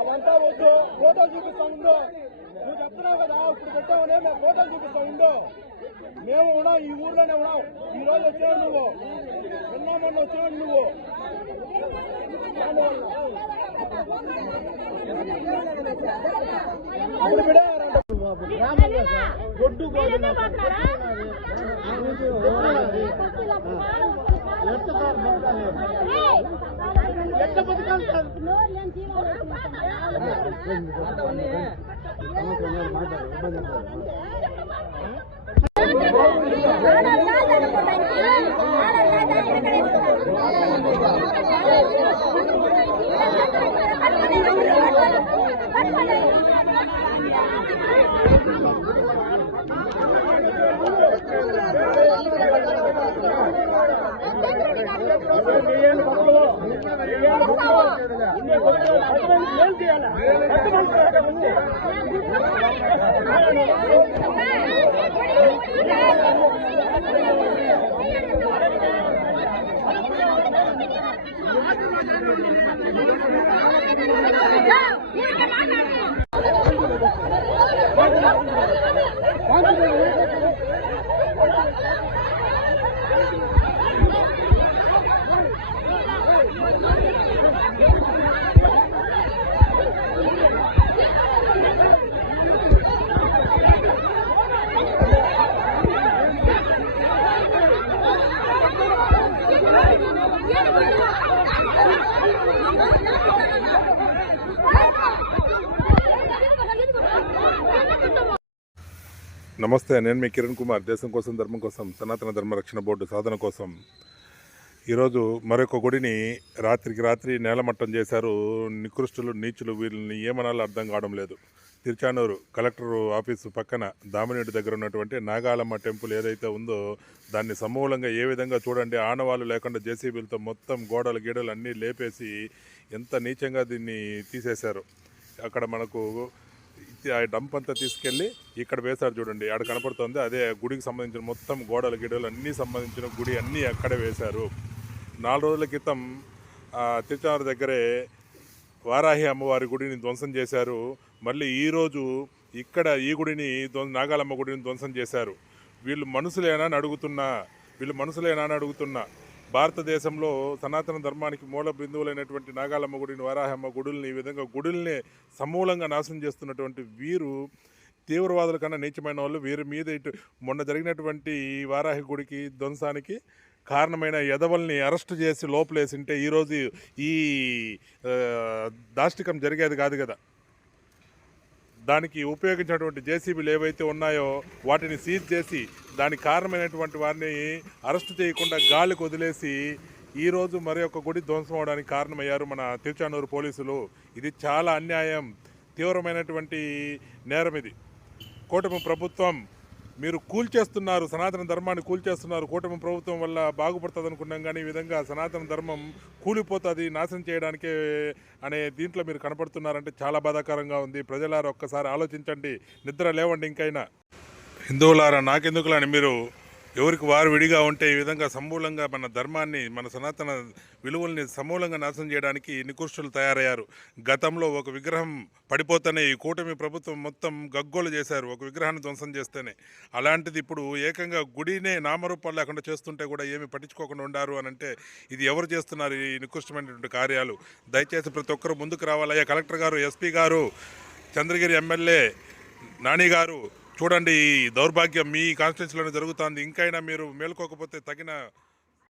అదంతా వద్దు, ఫోటోలు చూపిస్తా ఉండు. నువ్వు చెప్తున్నావు కదా, ఇప్పుడు పెట్టావునే మేము ఫోటోలు చూపిస్తా ఉండు. మేము ఉన్నాం, ఈ ఊర్లోనే ఉన్నాం. ఈ రోజు వచ్చావు నువ్వు, మొన్న వచ్చావు నువ్వు. ఇప్పుడు బిడారంట గొడ్డు ఎట్లా బతకాలి సార్? నమస్తే, నేను మీ కిరణ్ కుమార్. దేశం కోసం, ధర్మం కోసం, సనాతన ధర్మ రక్షణ బోర్డు సాధన కోసం ఈరోజు మరొక గుడిని రాత్రికి రాత్రి నేలమట్టం చేశారు. నికృష్టులు, నీచులు. వీళ్ళని ఏమనాలో అర్థం కావడం లేదు. తిరుచానూరు కలెక్టర్ ఆఫీసు పక్కన దామినేడు దగ్గర ఉన్నటువంటి నాగాలమ్మ టెంపుల్ ఏదైతే ఉందో దాన్ని సమూలంగా ఏ విధంగా చూడండి, ఆనవాళ్ళు లేకుండా జేసీబీలతో మొత్తం గోడలు గీడలు అన్నీ లేపేసి ఎంత నీచంగా దీన్ని తీసేశారు. అక్కడ మనకు ఆ డంప్ అంతా తీసుకెళ్ళి ఇక్కడ వేశారు చూడండి, ఆడ కనపడుతుంది. అదే గుడికి సంబంధించిన మొత్తం గోడల గిడలు అన్నీ సంబంధించిన గుడి అన్నీ అక్కడే వేశారు. 4 రోజుల క్రితం తిరుచానూరు దగ్గరే వారాహి అమ్మవారి గుడిని ధ్వంసం చేశారు. మళ్ళీ ఈరోజు ఇక్కడ ఈ గుడిని నాగాలమ్మ గుడిని ధ్వంసం చేశారు. వీళ్ళు మనుషులేనా అని అడుగుతున్నా. భారతదేశంలో సనాతన ధర్మానికి మూల బిందువులైనటువంటి నాగాలమ్మ గుడిని, వారాహమ్మ గుడుల్ని, ఈ విధంగా గుడుల్ని సమూలంగా నాశనం చేస్తున్నటువంటి వీరు తీవ్రవాదుల కన్నా నీచమైన వాళ్ళు. వీరి మీద మొన్న జరిగినటువంటి వారాహి గుడికి ధ్వంసానికి కారణమైన యదవల్ని అరెస్ట్ చేసి లోపలేసింటే ఈరోజు ఈ దాష్టికం జరిగేది కాదు కదా. దానికి ఉపయోగించినటువంటి జేసీబీలు ఏవైతే ఉన్నాయో వాటిని సీజ్ చేసి దానికి కారణమైనటువంటి వారిని అరెస్ట్ చేయకుండా గాలికి వదిలేసి ఈరోజు మరి ఒక గుడి ధ్వంసం అవడానికి కారణమయ్యారు మన తిరుచానూరు పోలీసులు. ఇది చాలా అన్యాయం, తీవ్రమైనటువంటి నేరం. ఇది కూటమి ప్రభుత్వం మీరు కూల్చేస్తున్నారు, సనాతన ధర్మాన్ని కూల్చేస్తున్నారు. కూటమి ప్రభుత్వం వల్ల బాగుపడుతుంది అనుకున్నాం, కానీ ఈ విధంగా సనాతన ధర్మం కూలిపోతుంది, నాశనం చేయడానికే అనే దీంట్లో మీరు కనపడుతున్నారంటే చాలా బాధాకరంగా ఉంది. ప్రజలారా ఒక్కసారి ఆలోచించండి, నిద్ర లేవండి. ఇంకైనా హిందువులారా నాకెందుకులా అని మీరు ఎవరికి వారు విడిగా ఉంటే ఈ విధంగా సమూలంగా మన ధర్మాన్ని, మన సనాతన విలువల్ని సమూలంగా నాశనం చేయడానికి నికృష్టులు తయారయ్యారు. గతంలో ఒక విగ్రహం పడిపోతేనే ఈ కూటమి ప్రభుత్వం మొత్తం గగ్గోలు చేశారు, ఒక విగ్రహాన్ని ధ్వంసం చేస్తేనే. అలాంటిది ఇప్పుడు ఏకంగా గుడినే నామరూపాలు లేకుండా చేస్తుంటే కూడా ఏమి పట్టించుకోకుండా ఉండారు అని అంటే ఇది ఎవరు చేస్తున్నారు ఈ నికృష్టమైనటువంటి కార్యాలు? దయచేసి ప్రతి ఒక్కరు ముందుకు రావాలయ్యా. కలెక్టర్ గారు, ఎస్పీ గారు, చంద్రగిరి ఎమ్మెల్యే నాని గారు, చూడండి ఈ దౌర్భాగ్యం మీ కాన్స్టిట్యున్సీలోనే జరుగుతుంది. ఇంకైనా మీరు మేలుకోకపోతే తగిన